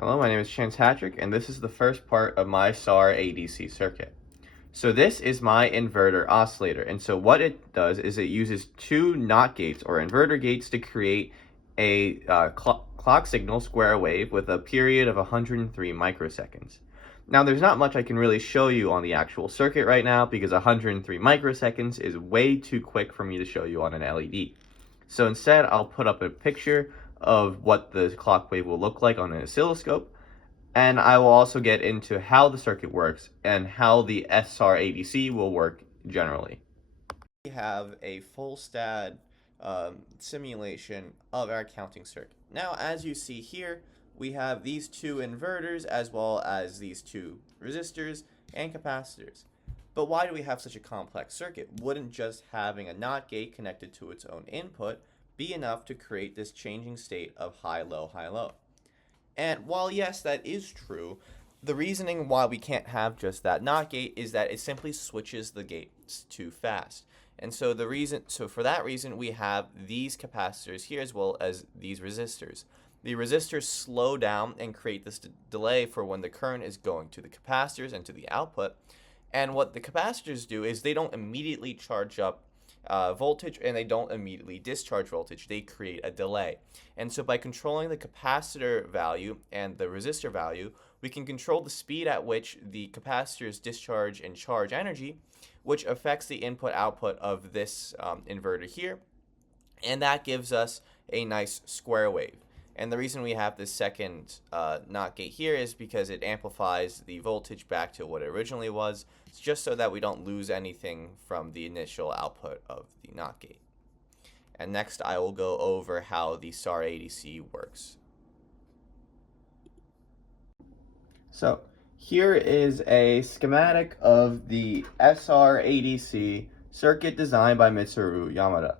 Hello, my name is Chance Patrick, and this is the first part of my SAR ADC circuit. So this is my inverter oscillator, and so what it does is it uses two NOT gates or inverter gates to create a clock signal square wave with a period of 103 microseconds. Now there's not much I can really show you on the actual circuit right now because 103 microseconds is way too quick for me to show you on an LED. So instead I'll put up a picture of what the clock wave will look like on an oscilloscope, and I will also get into how the circuit works and how the SAR ADC will work generally. We have a full STAD simulation of our counting circuit. Now, as you see here, we have these two inverters as well as these two resistors and capacitors. But why do we have such a complex circuit? Wouldn't just having a NOT gate connected to its own input be enough to create this changing state of high-low, high-low? And while yes, that is true, the reasoning why we can't have just that NOT gate is that it simply switches the gates too fast. And so for that reason, we have these capacitors here as well as these resistors. The resistors slow down and create this delay for when the current is going to the capacitors and to the output. And what the capacitors do is they don't immediately charge up voltage and they don't immediately discharge voltage. They create a delay. And so by controlling the capacitor value and the resistor value, we can control the speed at which the capacitors discharge and charge energy, which affects the input-output of this inverter here. And that gives us a nice square wave. And the reason we have this second NOT gate here is because it amplifies the voltage back to what it originally was. It's just so that we don't lose anything from the initial output of the NOT gate. And next I will go over how the SAR ADC works. So here is a schematic of the SAR ADC circuit designed by Mitsuru Yamada.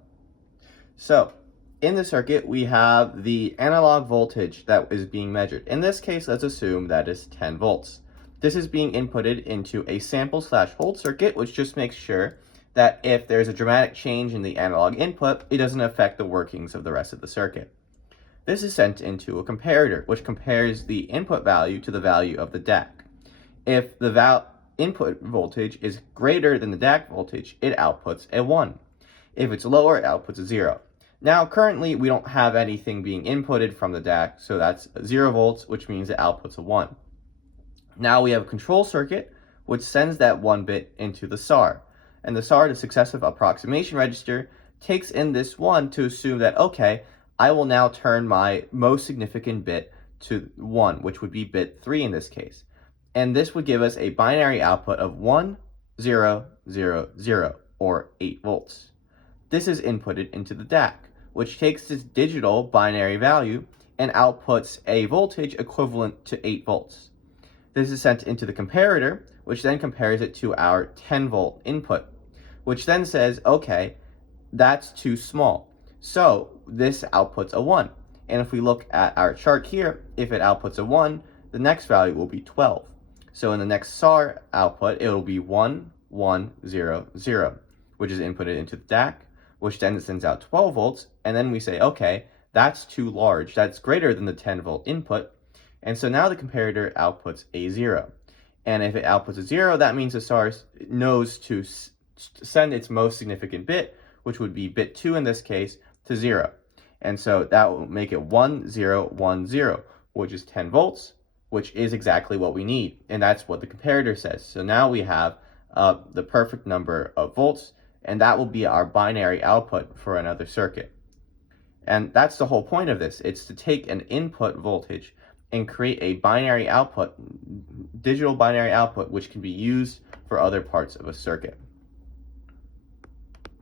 So in the circuit, we have the analog voltage that is being measured. In this case, let's assume that is 10 volts. This is being inputted into a sample/hold circuit, which just makes sure that if there's a dramatic change in the analog input, it doesn't affect the workings of the rest of the circuit. This is sent into a comparator, which compares the input value to the value of the DAC. If the input voltage is greater than the DAC voltage, it outputs a 1. If it's lower, it outputs a 0. Now, currently, we don't have anything being inputted from the DAC, so that's 0 volts, which means it outputs a 1. Now we have a control circuit, which sends that 1 bit into the SAR. And the SAR, the successive approximation register, takes in this 1 to assume that, okay, I will now turn my most significant bit to 1, which would be bit 3 in this case. And this would give us a binary output of 1, 0, 0, 0, or 8 volts. This is inputted into the DAC, which takes this digital binary value and outputs a voltage equivalent to 8 volts. This is sent into the comparator, which then compares it to our 10 volt input, which then says, okay, that's too small. So this outputs a 1. And if we look at our chart here, if it outputs a 1, the next value will be 12. So in the next SAR output, it will be 1, 1, 0, 0, which is inputted into the DAC, which then sends out 12 volts, and then we say, okay, that's too large. That's greater than the 10 volt input, and so now the comparator outputs a 0. And if it outputs a 0, that means the SAR knows to send its most significant bit, which would be bit 2 in this case, to 0. And so that will make it 1, 0, 1, 0, which is 10 volts, which is exactly what we need, and that's what the comparator says. So now we have the perfect number of volts, and that will be our binary output for another circuit. And that's the whole point of this. It's to take an input voltage and create a binary output, digital binary output, which can be used for other parts of a circuit.